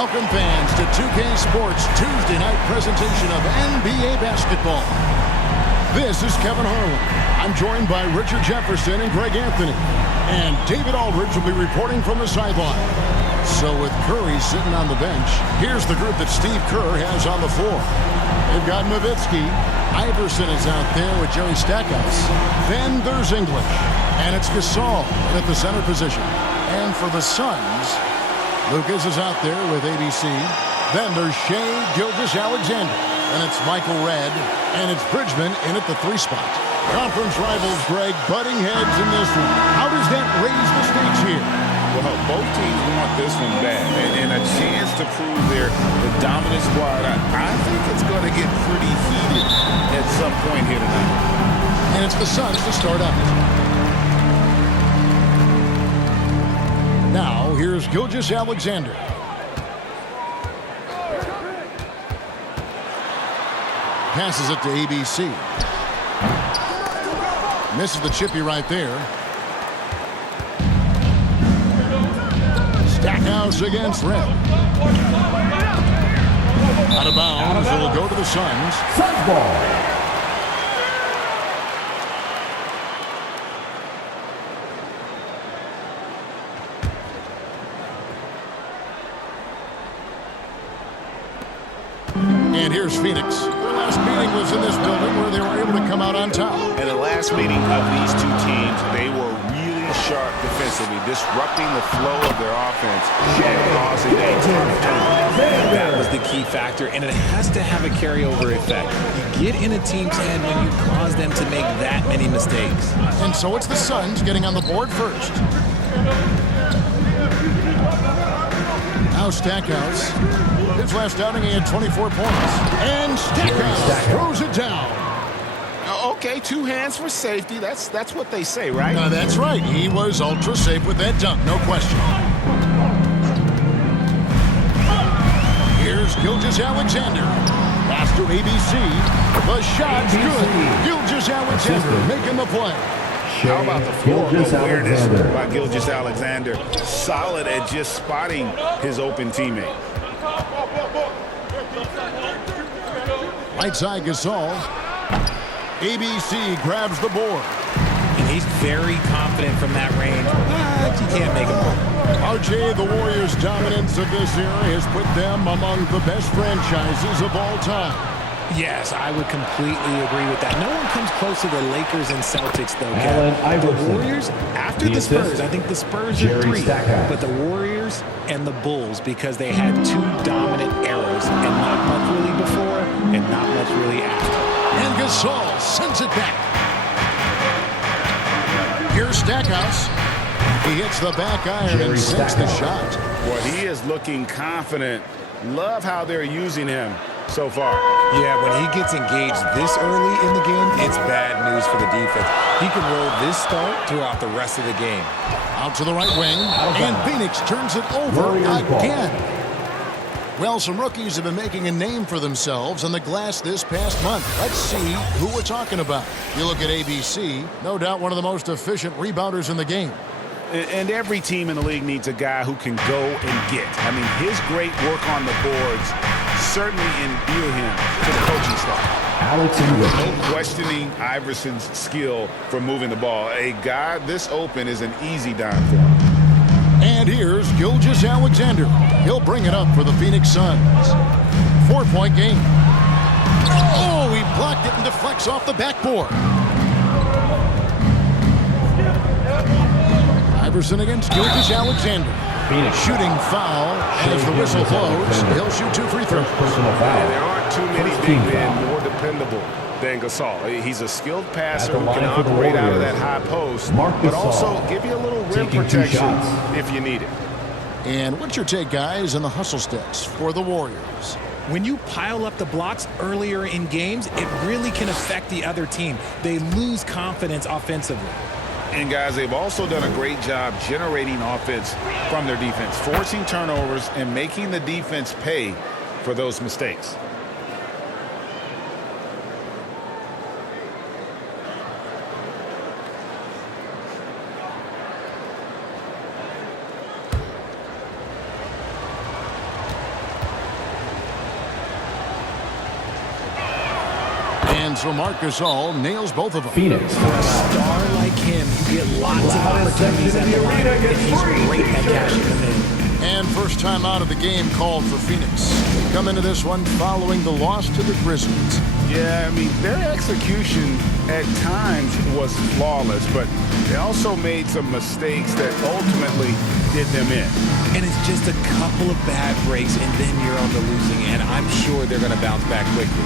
Welcome fans to 2K Sports Tuesday night presentation of NBA basketball. This is Kevin Harlan. I'm joined by Richard Jefferson and Greg Anthony. And David Aldridge will be reporting from the sideline. So with Curry sitting on the bench, here's the group that Steve Kerr has on the floor. They've got Nowitzki. Iverson is out there with Jerry Stackhouse. Then there's English. And it's Gasol at the center position. And for the Suns, Lucas is out there with ABC. Then there's Shai Gilgeous-Alexander. And it's Michael Redd. And it's Bridgman in at the 3 spot. Conference rivals, Greg, butting heads in this one. How does that raise the stakes here? Well, both teams want this one bad. And a chance to prove they're the dominant squad. I think it's going to get pretty heated at some point here tonight. And it's the Suns to start out. Now, here's Gilgeous-Alexander. Passes it to ABC. Misses the chippy right there. Stackhouse against Red. Out of bounds. It'll go to the Suns. Suns ball. And here's Phoenix. Their last meeting was in this building where they were able to come out on top. In the last meeting of these two teams, they were really sharp defensively, disrupting the flow of their offense and causing a turnover. That was the key factor, and it has to have a carryover effect. You get in a team's head when you cause them to make that many mistakes. And so it's the Suns getting on the board first. Now Stackhouse. His last outing, he had 24 points. And Stackhouse throws it down. Okay, 2 hands for safety. That's what they say, right? That's right. He was ultra safe with that dunk, no question. Here's Gilgeous-Alexander. Pass to ABC. The shot's good. Gilgeous-Alexander making the play. How about the floor awareness by Gilgeous-Alexander? Solid at just spotting his open teammate. Right side Gasol. ABC grabs the board. And he's very confident from that range, but you can't make him work. RJ, the Warriors' dominance of this era has put them among the best franchises of all time. Yes, I would completely agree with that. No one comes close to the Lakers and Celtics, though, Kevin. The Warriors, after the Spurs, I think the Spurs are 3, but the Warriors and the Bulls, because they had 2 dominant eras, and not much really before, and not much really after. And Gasol sends it back. Here's Stackhouse. He hits the back iron and sinks the shot. Well, he is looking confident. Love how they're using him so far. Yeah, when he gets engaged this early in the game, it's bad news for the defense. He can roll this start throughout the rest of the game. Out to the right wing, and Phoenix turns it over again. Well, some rookies have been making a name for themselves on the glass this past month. Let's see who we're talking about. You look at ABC, no doubt one of the most efficient rebounders in the game. And every team in the league needs a guy who can go and get. I mean, his great work on the boards certainly endear him to the coaching staff. No questioning Iverson's skill for moving the ball. A guy this open is an easy dime for him. And here's Gilgeous-Alexander. He'll bring it up for the Phoenix Suns. 4-point game. Oh, he blocked it and deflects off the backboard. Iverson against Gilgeous-Alexander. Shooting foul as the whistle blows. He'll shoot 2 free throws. There aren't too many big men more dependable than Gasol. He's a skilled passer who can operate out of that high post, but also give you a little rim protection if you need it. And what's your take, guys, on the hustle steps for the Warriors? When you pile up the blocks earlier in games, it really can affect the other team. They lose confidence offensively. And, guys, they've also done a great job generating offense from their defense, forcing turnovers and making the defense pay for those mistakes. so Marc Gasol nails both of them. Phoenix. For a star like him, you get lots of opportunities at the line, and he's great at cashing them in. And first time out of the game called for Phoenix. They come into this one following the loss to the Grizzlies. Yeah, I mean, their execution at times was flawless, but they also made some mistakes that ultimately did them in. And it's just a couple of bad breaks, and then you're on the losing end. I'm sure they're going to bounce back quickly.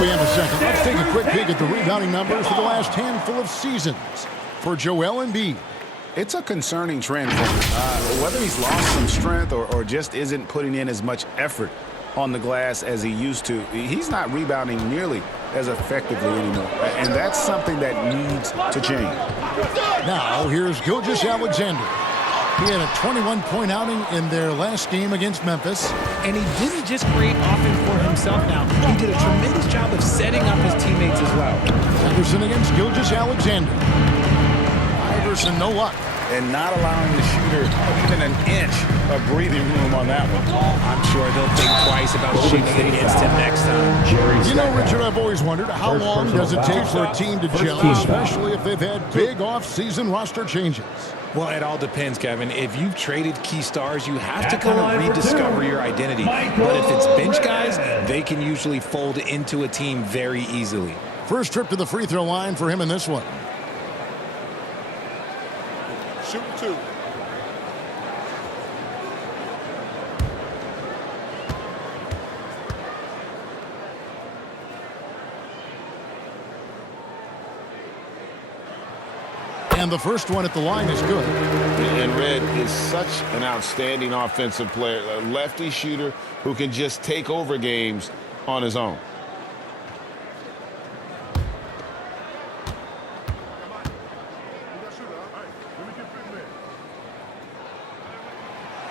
We have a second. Let's take a quick peek at the rebounding numbers for the last handful of seasons for Joel Embiid. It's a concerning trend for him. Whether he's lost some strength or just isn't putting in as much effort on the glass as he used to, he's not rebounding nearly as effectively anymore. And that's something that needs to change. Now, here's Gilgeous-Alexander. He had a 21-point outing in their last game against Memphis. And he didn't just create offense for himself now. He did a tremendous job of setting up his teammates as well. Iverson against Gilgeous-Alexander. Iverson, no luck. And not allowing the shooter even an inch of breathing room on that one. I'm sure they'll think twice about shooting against him next time. You know, Richard, I've always wondered, how long does it take for a team to gel, especially if they've had big off-season roster changes? Well, it all depends, Kevin. If you've traded key stars, you have to kind of rediscover your identity. But if it's bench guys, they can usually fold into a team very easily. First trip to the free throw line for him in this one. Shoot two. And the first one at the line is good. And Red is such an outstanding offensive player, a lefty shooter who can just take over games on his own.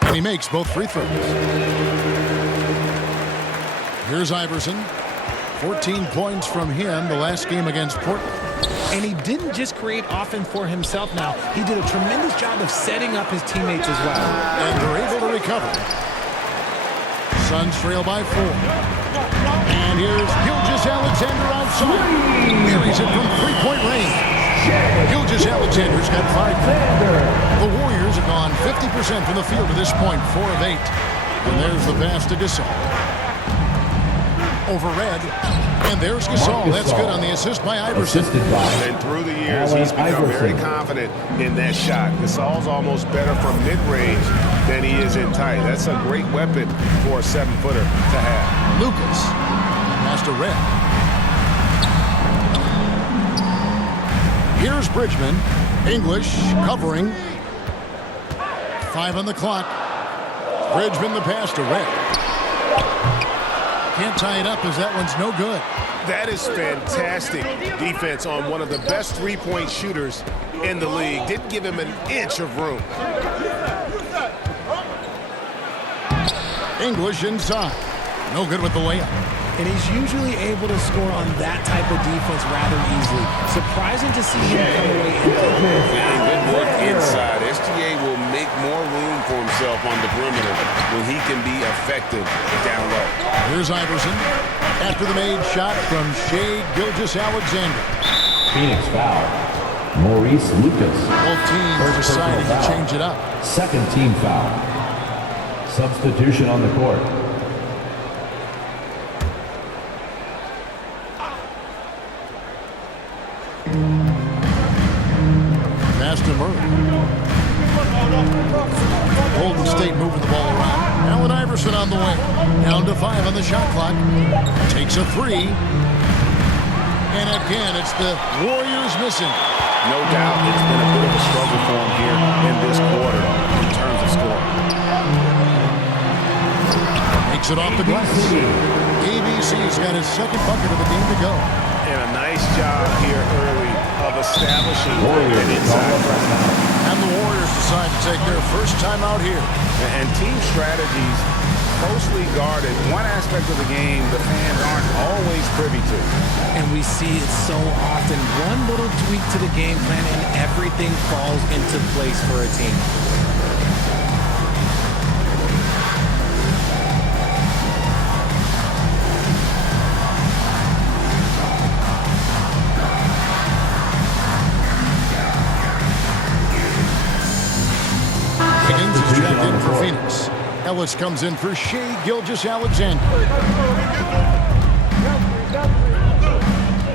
And he makes both free throws. Here's Iverson. 14 points from him the last game against Portland. And he didn't just create offense for himself now. He did a tremendous job of setting up his teammates as well. And they're able to recover. Suns trail by 4. And here's Gilgeous-Alexander outside. Buries it from three-point range. Gilgeous-Alexander's got 5 points. The Warriors have gone 50% from the field to this point, 4 of 8. And there's the pass to Gasol. Over Red. And there's Gasol. That's good on the assist by Iverson. And through the years, he's become very confident in that shot. Gasol's almost better from mid-range than he is in tight. That's a great weapon for a 7-footer to have. Lucas. Pass to Red. Here's Bridgman. English covering. 5 on the clock. Bridgman the pass to Red. Can't tie it up as that one's no good. That is fantastic defense on one of the best three-point shooters in the league. Didn't give him an inch of room. English inside. No good with the layup. And he's usually able to score on that type of defense rather easily. Surprising to see him come away empty. Good work inside. SGA will make more room for himself on the perimeter when he can be effective down low. Here's Iverson. After the made shot from Shai Gilgeous-Alexander. Phoenix foul. Maurice Lucas. Both teams deciding to change it up. Second team foul. Substitution on the court. Golden State moving the ball around. Allen Iverson on the way. Down to 5 on the shot clock. Takes a 3. And again, it's the Warriors missing. No doubt it's been a bit of a struggle for him here in this quarter in terms of scoring. Makes it off the glass. ABC's got his second bucket of the game to go. And a nice job here early of establishing an inside pressure. And the Warriors decide to take their first time out here. And team strategies closely guarded. One aspect of the game the fans aren't always privy to. And we see it so often. One little tweak to the game plan and everything falls into place for a team. Higgins is checked in for Phoenix. Ellis comes in for Shea Gilgeous-Alexander.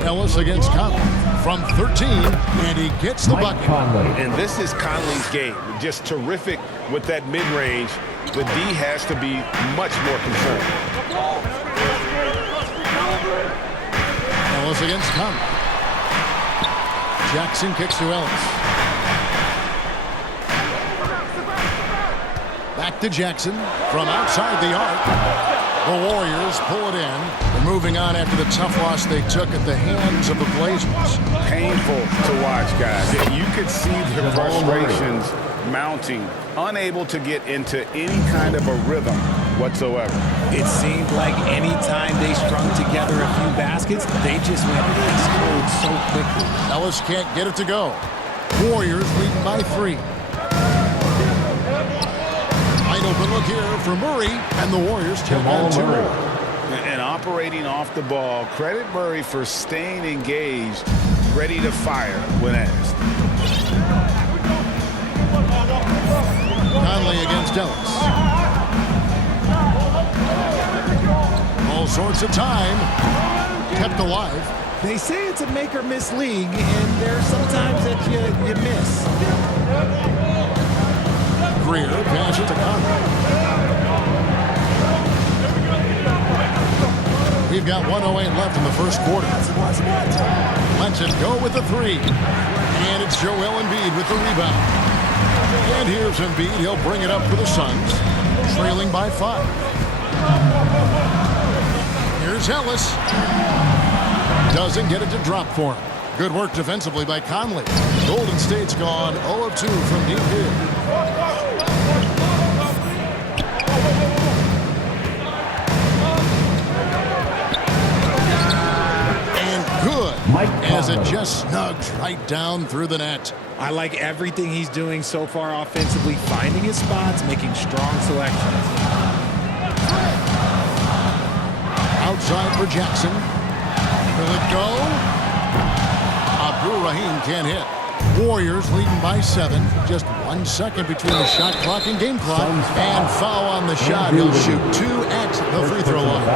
Ellis against Conley from 13, and he gets the bucket. And this is Conley's game. Just terrific with that mid-range. The D has to be much more concerned. Ellis against Conley. Jackson kicks to Ellis. Back to Jackson from outside the arc. The Warriors pull it in. They're moving on after the tough loss they took at the hands of the Blazers. Painful to watch, guys. You could see their frustrations mounting, unable to get into any kind of a rhythm whatsoever. It seemed like any time they strung together a few baskets, they just went ice cold so quickly. Ellis can't get it to go. Warriors leading by 3. Open look here for Murray, and the Warriors take on 2 more. And operating off the ball, credit Murray for staying engaged, ready to fire when asked. Conley against Ellis. All sorts of time. Kept alive. They say it's a make or miss league, and there are some times that you miss. Greer passes to Conley. We've got 1:08 left in the first quarter. Lets it go with the 3. And it's Joel Embiid with the rebound. And here's Embiid. He'll bring it up for the Suns, trailing by 5. Here's Ellis. Doesn't get it to drop for him. Good work defensively by Conley. Golden State's gone 0 of 2 from deep here. As it just snugs right down through the net. I like everything he's doing so far offensively, finding his spots, making strong selections. Outside for Jackson. Will it go? Abdul Rahim can't hit. Warriors leading by 7. Just 1 second between the shot clock and game clock. And foul on the shot. He'll shoot 2 at the free throw line.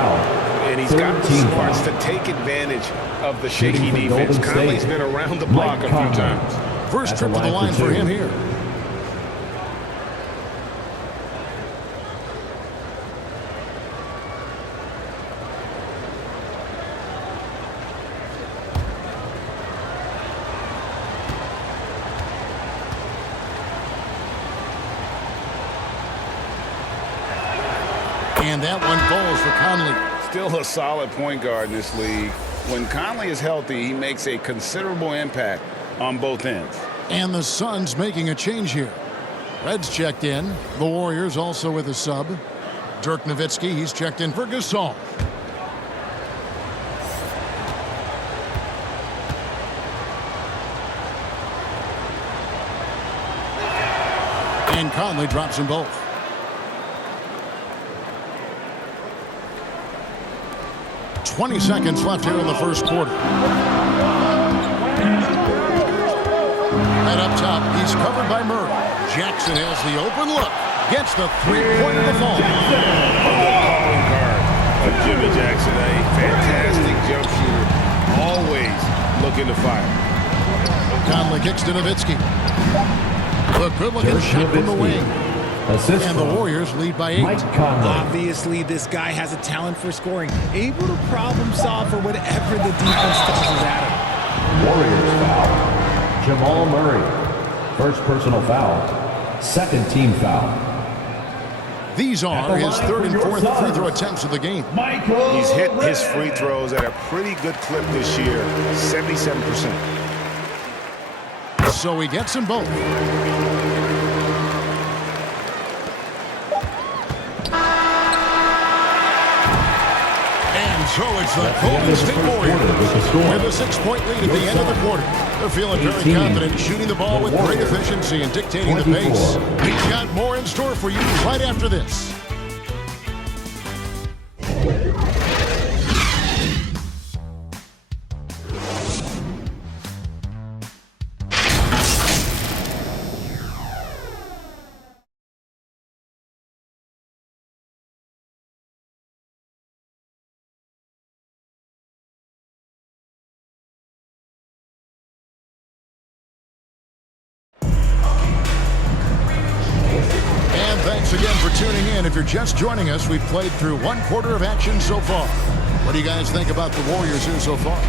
And he's got the smarts to take advantage of the shaky defense. Conley's been around the block a few times. First trip to the line for him here. And that one falls for Conley. Still a solid point guard in this league. When Conley is healthy, he makes a considerable impact on both ends. And the Suns making a change here. Reds checked in. The Warriors also with a sub. Dirk Nowitzki, he's checked in for Gasol. And Conley drops them both. .20 seconds left here in the first quarter. And up top, he's covered by Murray. Jackson has the open look. Gets the three-pointer to fall. A good calling card of Jimmy Jackson. A fantastic jump shooter. Always looking to fire. Conley kicks to Nowitzki. The good-looking shot from the wing. Assist and the Warriors lead by 8. Obviously, this guy has a talent for scoring. Able to problem solve for whatever the defense tosses at him. Warriors foul. Jamal Murray. First personal foul. Second team foul. These are his third and fourth free throw attempts of the game. He's hit his free throws at a pretty good clip this year, 77%. So he gets them both. And so it's the Golden State Warriors with a 6-point lead at the end of the quarter. They're feeling very confident, shooting the ball with great efficiency and dictating the pace. We've got more in store for you right after this. Thanks again for tuning in. If you're just joining us, we've played through one quarter of action so far. What do you guys think about the Warriors here so far?